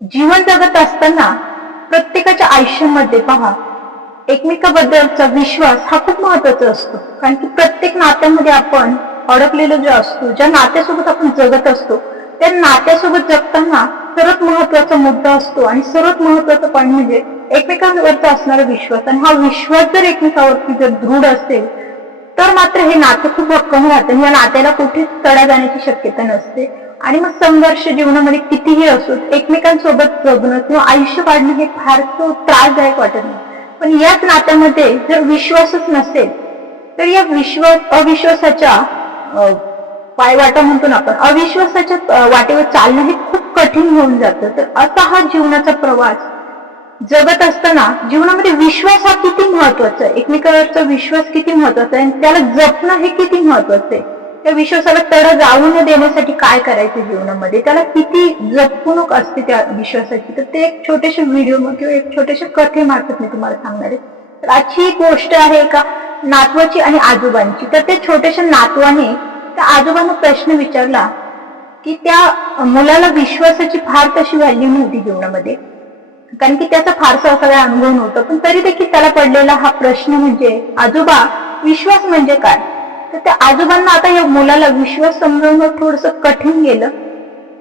जीवन जगत असताना प्रत्येकाच्या आयुष्यामध्ये पहा एकमेकाबद्दलचा विश्वास हा खूप महत्त्वाचा असतो. कारण की प्रत्येक नात्यामध्ये आपण अडकलेलो जो असतो ज्या नात्यासोबत आपण जगत असतो त्या नात्यासोबत जगताना सर्वात महत्त्वाचा मुद्दा असतो आणि सर्वात महत्त्वाचा पॉईंट म्हणजे एकमेकांवरचा असणारा विश्वास. आणि हा विश्वास जर एकमेकावरती जर दृढ असेल तर मात्र हे नातं खूप भक्कम राहतं आणि या नात्याला कुठेच तडा जाण्याची शक्यता नसते. आणि मग संघर्ष जीवनामध्ये कितीही असो एकमेकांसोबत जगणं किंवा आयुष्य काढणं हे फारसं त्रासदायक वाटत नाही. पण याच नात्यामध्ये जर विश्वासच नसेल तर या विश्वास अविश्वासाच्या पायवाटा म्हणतो ना आपण अविश्वासाच्या वाटेवर चालणं हे खूप कठीण होऊन जातं. तर असा हा जीवनाचा प्रवास जगत असताना जीवनामध्ये विश्वास हा किती महत्त्वाचा आहे? एकमेकांवरचा विश्वास किती महत्त्वाचा आहे? आणि त्याला जपणं हे किती महत्वाचं आहे? त्या विश्वासाला तडा जाऊ न देण्यासाठी काय करायचं जीवनामध्ये? त्याला किती जपणूक असते त्या विश्वासाची? तर ते एक छोटेसे व्हिडिओ किंवा एक छोट्याशा कथेमार्फत मी तुम्हाला सांगणार आहे. तर आजची एक गोष्ट आहे का? नातवाची आणि आजोबांची. तर ते छोट्याशा नातवाने त्या आजोबांना प्रश्न विचारला की त्या मुलाला विश्वासाची फार तशी व्हॅल्यू नव्हती जीवनामध्ये. कारण की त्याचा फारसा असा काही अनुभव नव्हता. पण तरी देखील त्याला पडलेला हा प्रश्न म्हणजे आजोबा विश्वास म्हणजे काय? तर त्या आजोबांना आता या मुलाला विश्वास समजवणं थोडस कठीण गेलं.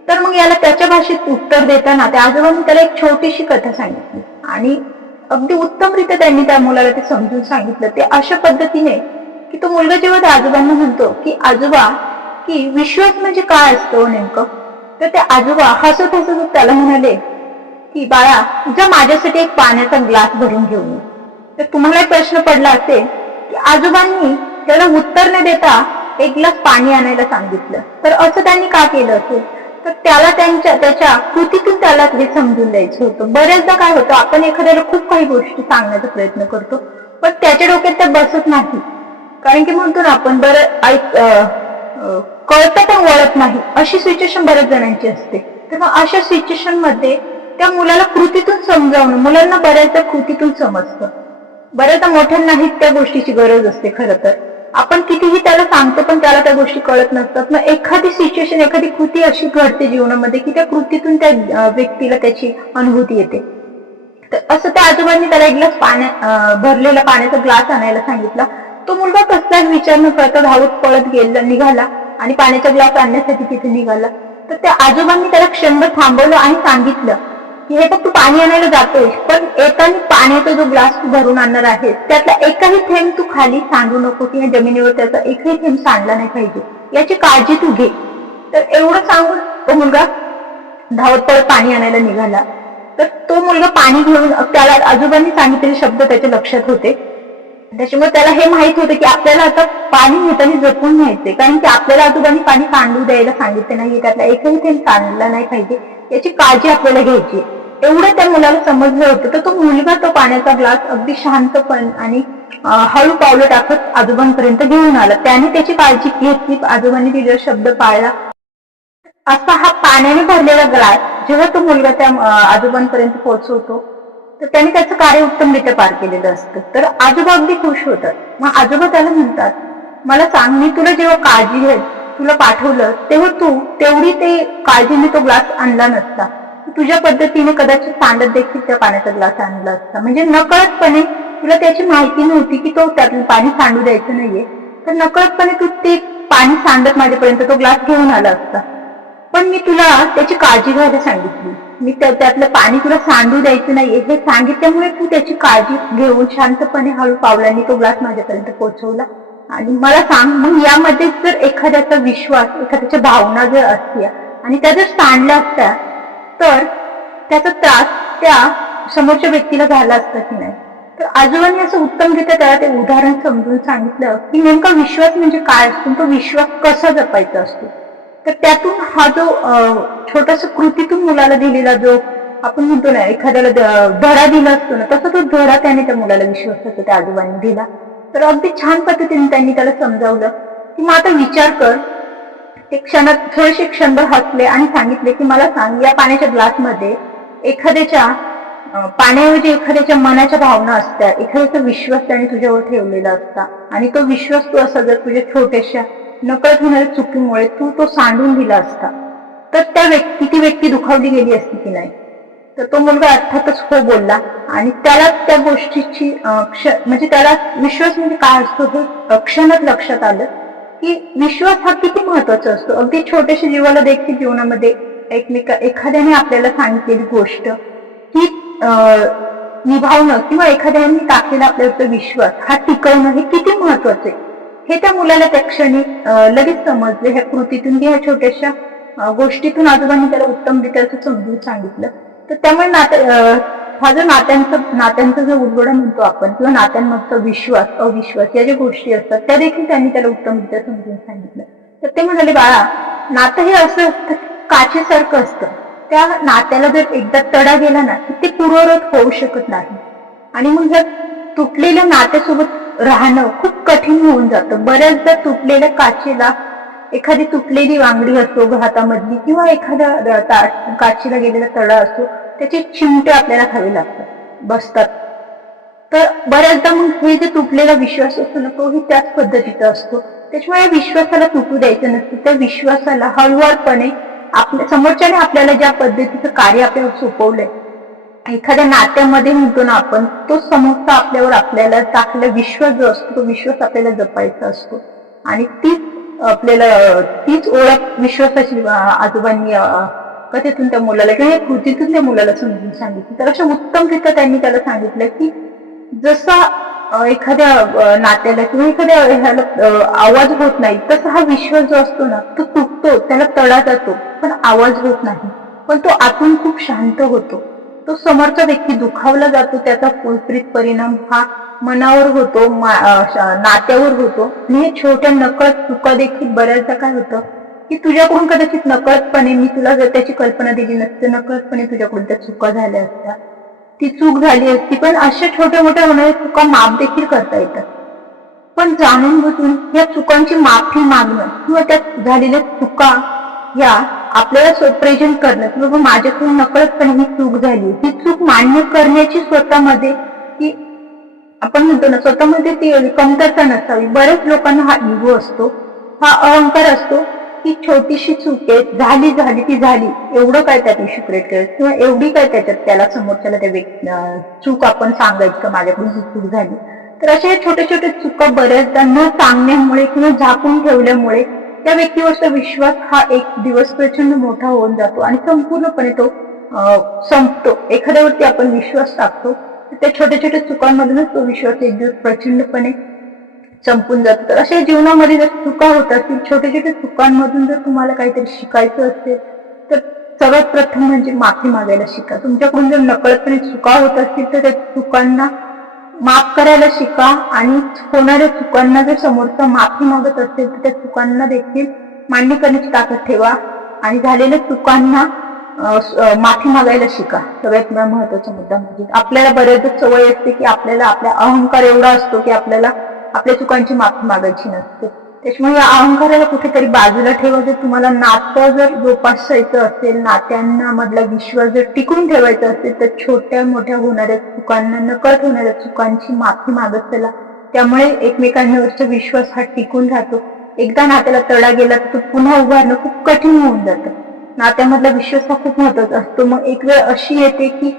तर मग याला त्याच्या भाषेत उत्तर देताना त्या आजोबांनी त्याला एक छोटीशी कथा सांगितली. आणि अगदी उत्तमरित्या त्यांनी त्या मुलाला ते समजून सांगितलं. ते अशा पद्धतीने की तो मुलगा जेव्हा त्या आजोबांना म्हणतो की आजोबा की विश्वास म्हणजे काय असतो नेमकं? तर ते आजोबा हसत हसत त्याला म्हणाले की बाळा जा माझ्यासाठी एक पाण्याचा ग्लास भरून घेऊन तर तुम्हाला एक प्रश्न पडला असेल की आजोबांनी त्याला उत्तर न देता एक ग्लास पाणी आणायला सांगितलं. तर असं त्यांनी का केलं असेल? तर त्याला त्यांच्या त्याच्या कृतीतून त्याला ते समजून द्यायचं होतं. बऱ्याचदा काय होतं आपण एखाद्याला खूप काही गोष्टी सांगण्याचा प्रयत्न करतो पण त्याच्या डोक्यात त्या बसत नाही. कारण की म्हणतो ना आपण बरं ऐक कळतं पण वळत नाही. अशी सिच्युएशन बऱ्याच जणांची असते. तर मग अशा सिच्युएशनमध्ये त्या मुलाला कृतीतून समजावणं मुलांना बऱ्याचदा कृतीतून समजतं. बऱ्याचदा मोठ्यांनाही त्या गोष्टीची गरज असते खरं तर. आपण कितीही त्याला सांगतो पण त्याला त्या गोष्टी कळत नसतात. मग एखादी सिच्युएशन एखादी कृती अशी घडते जीवनामध्ये की त्या कृतीतून त्या व्यक्तीला त्याची अनुभूती येते. तर असं त्या आजोबांनी त्याला एक ग्लास पाण्या भरलेला पाण्याचा ग्लास आणायला सांगितला. तो मुलगा कसलाच विचार न करता धावत पळत गेला निघाला आणि पाण्याचा ग्लास आणण्यासाठी तिथे निघाला. तर त्या आजोबांनी त्याला क्षणभर थांबवलं आणि सांगितलं हे बघ तू पाणी आणायला जातोय पण येताना पाण्याचा जो ग्लास तू भरून आणणार आहेस त्यातला एकही थेंब तू खाली सांडू नको किंवा जमिनीवर त्याचा एकही थेंब सांडला नाही पाहिजे. याची काळजी तू घे. तर एवढं सांगून तो मुलगा धावत पळत पाणी आणायला निघाला. तर तो मुलगा पाणी घेऊन त्याला आजोबांनी सांगितलेले शब्द त्याच्या लक्षात होते. त्याच्यामुळे त्याला हे माहीत होतं की आपल्याला आता पाणी घेताना जपून घ्यायचंय कारण की आपल्याला आजोबांनी पाणी सांडू द्यायला सांगितलं नाही त्यातला एकही थेंब सांडला नाही पाहिजे. याची काळजी आपल्याला घ्यायची एवढं त्या मुलाला समजलं होतं. तर तो मुलगा तो पाण्याचा ग्लास अगदी शांतपण आणि हळू पावलं टाकत आजोबांपर्यंत घेऊन आला. त्याने त्याची काळजी घेतली. आजोबांनी दिलेला शब्द पाळला. असा हा पाण्याने भरलेला ग्लास जेव्हा तो मुलगा त्या आजोबांपर्यंत पोहोचवतो तर त्याने त्याचं कार्य उत्तमरित्या पार केलेलं असतं. तर आजोबा अगदी खुश होतात. मग आजोबा त्याला म्हणतात मला सांग मी तुला जेव्हा काळजी घेत तुला पाठवलं तेव्हा तू तेवढी ते काळजीने तो ग्लास आणला नसता. तुझ्या पद्धतीने कदाचित सांडत देखील त्या पाण्याचा ग्लास आणला असता. म्हणजे नकळतपणे तुला त्याची माहिती नव्हती की तो त्यातलं पाणी सांडू द्यायचं नाहीये. तर नकळतपणे तू ते पाणी सांडत माझ्यापर्यंत तो ग्लास घेऊन आला असता. पण मी तुला त्याची काळजी घ्यायला सांगितली. मी त्या- त्यातलं पाणी तुला सांडू द्यायचं नाहीये हे सांगितल्यामुळे तू त्याची काळजी घेऊन शांतपणे हळू पावलांनी तो ग्लास माझ्यापर्यंत पोहोचवला. आणि मला सांग मग यामध्ये जर एखाद्याचा विश्वास एखाद्याच्या भावना जर असत्या आणि त्या जर सांडल्या असत्या तर त्याचा त्रास त्या समोरच्या व्यक्तीला झाला असता की नाही? तर आजोबांनी असं उत्तमरित्या त्याला ते उदाहरण समजून सांगितलं की नेमका विश्वास म्हणजे काय असतो? तो विश्वास कसा जपायचा असतो? तर त्यातून हा जो छोटासा कृतीतून मुलाला दिलेला जो आपण म्हणतो ना एखाद्याला धडा दिला असतो ना तसा तो धडा त्याने त्या मुलाला विश्वासाचा त्या आजोबांनी दिला. तर अगदी छान पद्धतीने त्यांनी त्याला समजावलं की मग आता विचार कर ते क्षणात थोडेसे क्षणभर हसले आणि सांगितले की मला सांग या पाण्याच्या ग्लासमध्ये एखाद्याच्या पाण्याऐवजी एखाद्याच्या मनाच्या भावना असत्या. एखाद्याचा विश्वास त्याने तुझ्यावर ठेवलेला असता. आणि तो विश्वास तू असा जर तुझ्या छोट्याशा नकळत होणाऱ्या चुकीमुळे तू तो सांडून दिला असता तर त्या व्यक्ती ती व्यक्ती दुखावली गेली असती की नाही? तर तो मुलगा अर्थातच हो बोलला. आणि त्याला त्या गोष्टीची क्ष म्हणजे त्याला विश्वास म्हणजे काय असतो हे क्षणच क्षणात लक्षात आलं. की विश्वास हा किती महत्त्वाचा असतो? अगदी छोट्याशा जीवाला देखील जीवनामध्ये एकमेका एखाद्याने आपल्याला सांगितलेली गोष्ट ही अं, निभावणं किंवा एखाद्याने टाकलेला आपल्यावरचा विश्वास हा टिकवणं हे किती महत्वाचं आहे? हे त्या मुलाला त्या क्षणी लगेच समजले. ह्या कृतीतून की ह्या छोट्याशा गोष्टीतून आजोबांनी त्याला उत्तमरित्या असं समजून सांगितलं. तर त्यामुळे नात अं, हा जो नात्यांचं नात्यांचं जो उलगडा म्हणतो आपण किंवा नात्यांमधचा विश्वास अविश्वास या ज्या गोष्टी असतात त्या देखील त्यांनी त्याला उत्तमरित्या समजून सांगितलं. तर ते म्हणाले बाळा नातं हे असं असतं काचेसारखं असतं. त्या नात्याला जर एकदा तडा गेला ना ते पूर्ववत होऊ शकत नाही. आणि मग जर तुटलेल्या नात्यासोबत राहणं खूप कठीण होऊन जातं. बऱ्याचदा तुटलेल्या काचेला एखादी तुटलेली वांगडी असो हातामधली किंवा एखाद्या काचेला गेलेला तडा असो त्याचे चिमटे आपल्याला खावे लागतात बसतात. तर बऱ्याचदा मग हे जे तुटलेला विश्वास असतो ना तोही त्याच पद्धतीचा असतो. त्याच्यामुळे विश्वासाला तुटू द्यायचं नसतं. त्या विश्वासाला हळूवारपणे आपल्या समोरच्याने आपल्याला ज्या पद्धतीचं कार्य आपल्यावर सोपवलंय एखाद्या नात्यामध्ये म्हणतो ना आपण तो समोरचा आपल्यावर आपल्याला टाकलेला विश्वास जो असतो तो विश्वास आपल्याला जपायचा असतो. आणि तीच आपल्याला तीच ओळख विश्वासाची आजोबांनी कथेतून त्या मुलाला किंवा या कृतीतून त्या मुलाला समजून सांगितली. तर अशा उत्तमरित्या त्यांनी त्याला सांगितलं की जसा एखाद्या नात्याला किंवा एखाद्या ह्याला आवाज होत नाही तसा हा विश्वास जो असतो ना तो तुटतो त्याला तडा जातो पण आवाज होत नाही. पण तो आतून खूप शांत होतो. तो समोरचा व्यक्ती दुखावला जातो त्याचा विपरीत परिणाम हा मनावर होतो मा- नात्यावर होतो. आणि हे छोट्या नकळत चुका देखील बऱ्याचदा काय होतं की तुझ्याकडून कदाचित नकळतपणे मी तुला जर त्याची कल्पना दिली नसते नकळतपणे तुझ्याकडून त्या चुका झाल्या असत्या. ती चूक झाली असती पण अशा छोट्या मोठ्या होणाऱ्या चुका माप देखील करता येतात. पण जाणून बुजून या चुकांची माफी मागणं किंवा त्या झालेल्या चुका या आपल्याला प्रेझेंट करणं की बाबा माझ्याकडून नकळतपणे ही चूक झाली ही चूक मान्य करण्याची स्वतःमध्ये की आपण म्हणतो ना स्वतःमध्ये ती कमतरता नसावी. बऱ्याच लोकांना हा इगो असतो. हा अहंकार असतो. ती छोटीशी चूक आहे. झाली झाली ती झाली. एवढं काय त्यात इश्यू क्रिएट करायचं किंवा एवढी काय त्याच्यात त्याला समोरच्याला त्या चूक आपण सांगायचं का माझ्याकडून ही चूक झाली? तर अशा छोट्या छोट्या चुका बऱ्याचदा न सांगण्यामुळे किंवा झाकून ठेवल्यामुळे त्या व्यक्तीवरचा विश्वास हा एक दिवस प्रचंड मोठा होऊन जातो आणि संपूर्णपणे तो संपतो. एखाद्यावरती आपण विश्वास टाकतो त्या छोट्या छोट्या चुकांमधूनच तो विश्वास एक दिवस प्रचंडपणे संपून जातो. तर अशा जीवनामध्ये जर चुका होत असतील छोट्या छोट्या चुकांमधून जर तुम्हाला काहीतरी शिकायचं असेल तर सर्वात प्रथम म्हणजे माफी मागायला शिका. तुमच्याकडून जर नकळतपणे चुका होत असतील तर त्या चुकांना माफ करायला शिका आणि होणाऱ्या चुकांना जर समोरचा माफी मागत असेल तर त्या चुकांना देखील मान्य करण्याची ताकद ठेवा आणि झालेल्या चुकांना माफी मागायला शिका. सगळ्यात महत्त्वाचा मुद्दा म्हणजे आपल्याला बऱ्याचदा सवय असते की आपल्याला आपला अहंकार एवढा असतो की आपल्याला आपल्या चुकांची माफी मागायची नसते. त्याच्यामुळे या अहंकाराला कुठेतरी बाजूला ठेवा. जर तुम्हाला नातं जर जोपासायचं असेल नात्यांना मधला विश्वास जर टिकून ठेवायचा असेल तर छोट्या मोठ्या होणाऱ्या चुकांना नकळत होणाऱ्या चुकांची माफी मागत चला. त्यामुळे एकमेकांवरचा विश्वास हा टिकून राहतो. एकदा नात्याला तडा गेला तर तो पुन्हा उभारणं खूप कठीण होऊन जातं. नात्यामधला विश्वास हा खूप महत्त्वाचा असतो. मग एक वेळ अशी येते की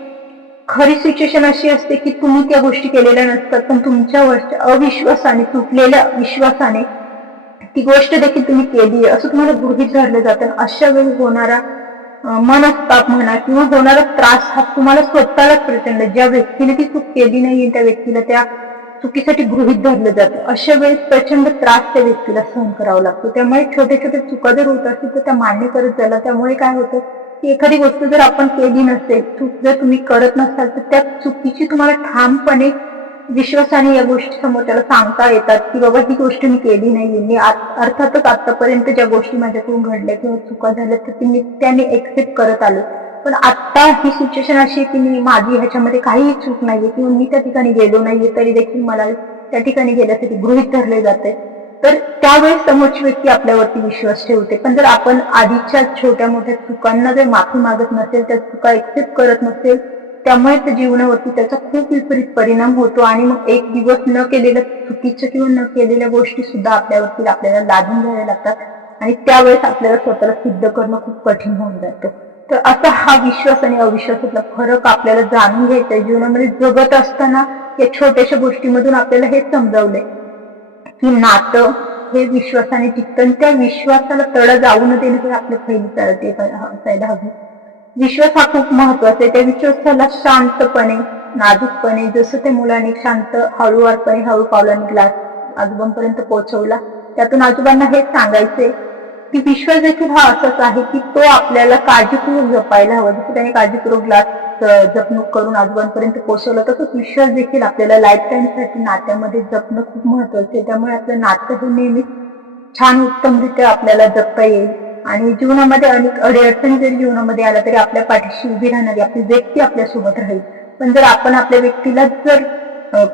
खरी सिच्युएशन अशी असते की तुम्ही त्या गोष्टी केलेल्या नसतात पण तुमच्यावरच्या अविश्वासाने तुटलेल्या विश्वासाने ती गोष्ट देखील तुम्ही केली आहे. असं तुम्हाला गृहीत धरलं जातं. अशा वेळी होणारा मनस्ताप म्हणा किंवा होणारा त्रास हा तुम्हाला स्वतःलाच प्रचंड ज्या व्यक्तीने ती चूक केली नाहीये त्या व्यक्तीला त्या चुकीसाठी गृहीत धरलं जातं. अशा वेळेस प्रचंड त्रास त्या व्यक्तीला सहन करावा लागतो. त्यामुळे छोट्या छोट्या चुका जर होत असतील तर त्या मान्य करत झाला त्यामुळे काय होतं? एखादी गोष्ट जर आपण केली नसेल चूक जर तुम्ही करत नसाल तर त्या चुकीची तुम्हाला ठामपणे विश्वासाने या गोष्टी समोर त्याला सांगता येतात की बाबा ही गोष्ट मी केली नाहीये. मी अर्थातच आतापर्यंत ज्या गोष्टी माझ्याकडून घडल्या किंवा चुका झाल्या तर ती मी त्याने एक्सेप्ट करत आले. पण आता ही सिच्युएशन अशी आहे की मी माझी ह्याच्यामध्ये काहीही चूक नाहीये किंवा मी त्या ठिकाणी गेलो नाहीये तरी देखील मला त्या ठिकाणी गेल्यासाठी गृहित धरले जाते. तर त्यावेळेस समोरची व्यक्ती आपल्यावरती विश्वास ठेवते. पण जर आपण आधीच्या छोट्या मोठ्या चुकांना जर माफी मागत नसेल त्या चुका एक्सेप्ट करत नसेल त्यामुळे त्या जीवनावरती त्याचा खूप विपरीत परिणाम होतो आणि मग एक दिवस न केलेल्या चुकीच्या किंवा न केलेल्या गोष्टी सुद्धा आपल्यावरती आपल्याला लादून घ्याव्या लागतात आणि त्यावेळेस आपल्याला स्वतःला सिद्ध करणं खूप कठीण होऊन जातं. तर असा हा विश्वास आणि अविश्वासातला फरक आपल्याला जाणून घ्यायचा आहे. जीवनामध्ये जगत असताना या छोट्याशा गोष्टीमधून आपल्याला हे समजावलंय. की नातं हे विश्वासाने टिकतं त्या विश्वासाला तडा जाऊ न देणं हे आपलं पहिली प्रायोरिटी असायला हवी. विश्वास हा खूप महत्त्वाचा आहे. त्या विश्वासाला शांतपणे नाजूकपणे जसं त्या मुलाने शांत हळूवारपणे हळू पावलाने ग्लास आजोबांपर्यंत पोहोचवला त्यातून आजोबांना हेच सांगायचे की विश्वास देखील हा असाच आहे की तो आपल्याला काळजीपूर्वक जपायला हवा. जसं त्याने काळजीपूर्वक ग्लास जपणूक करून आजोबांपर्यंत पोहोचवलं तसंच विश्वास देखील आपल्याला लाईफ टाईमसाठी नात्यामध्ये जपणं खूप महत्वाचं आहे. त्यामुळे आपलं नातं हे नेहमीच छान उत्तमरित्या आपल्याला जपता येईल. आणि जीवनामध्ये अनेक अडीअडचणी जरी जीवनामध्ये आल्या तरी आपल्या पाठीशी उभी राहणारी आपली व्यक्ती आपल्यासोबत राहील. पण जर आपण आपल्या व्यक्तीला जर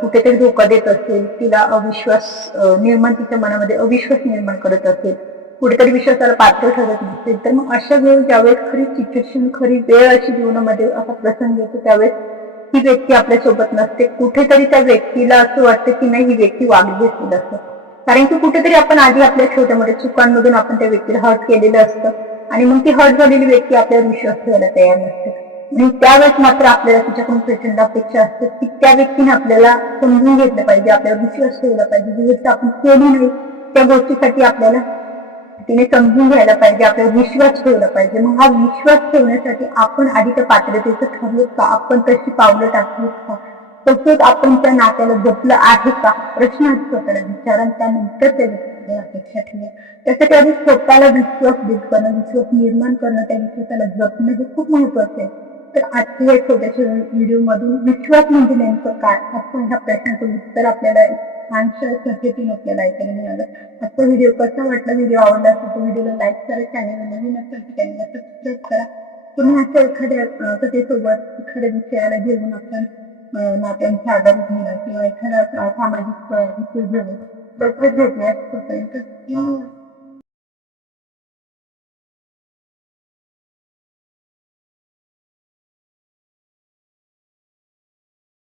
कुठेतरी धोका देत असेल तिला अविश्वास निर्माण तिच्या मनामध्ये अविश्वास निर्माण करत असेल कुठेतरी विश्वासाला पात्र ठरत नसते. तर मग अशा वेळी ज्यावेळेस खरी सिच्युएशन खरी वेळ अशी जीवनामध्ये असा प्रसंग येतो त्यावेळेस ही व्यक्ती आपल्यासोबत नसते. कुठेतरी त्या व्यक्तीला असं वाटतं की नाही ही व्यक्ती वागली असेल असं. कारण की कुठेतरी आपण आधी आपल्या छोट्या मोठ्या चुकांमधून आपण त्या व्यक्तीला हर्ट केलेलं असतं. आणि मग ती हर्ट झालेली व्यक्ती आपल्यावर विश्वास ठेवायला तयार नसते. आणि त्यावेळेस मात्र आपल्याला तिच्याकडून प्रचंड अपेक्षा असते की त्या व्यक्तीने आपल्याला समजून घेतलं पाहिजे आपल्यावर विश्वास ठेवला पाहिजे. जी गोष्ट आपण केली नाही त्या गोष्टीसाठी आपल्याला तिने समजून घ्यायला पाहिजे आपल्याला विश्वास ठेवला पाहिजे. मग हा विश्वास ठेवण्यासाठी आपण आधी त्या पात्रतेचं ठरवत का? आपण तशी पावलं टाकलीत का? तसंच आपण त्या नात्याला जपलं आहे का? प्रश्न स्वतःला विचारा आणि त्यानंतर त्या अपेक्षा ठेवा. त्यासाठी आधी स्वतःला विश्वास देत करणं विश्वास निर्माण करणं त्या विश्वासाला जपणं हे खूप महत्वाचं आहे. तर आजच्या या छोट्याशा व्हिडिओ मधून विश्वास म्हणजे नेमकं काय? असं ह्या प्रश्नाचं उत्तर आपल्याला एक छानशा पद्धतीने आपल्याला ऐकायला मिळालं. आजचा व्हिडिओ कसा वाटला? व्हिडिओ आवडला असेल तर व्हिडिओला लाईक करा चॅनल नवीन असेल तर चॅनलला सबस्क्राईब करा. पुन्हा असं एखाद्या कथेसोबत एखाद्या विषयाला घेऊन आपण अं, नात्यांच्या आधारित घेणं किंवा एखादा सामाजिक विषय घेऊन तर भेटण्यास तोपर्यंत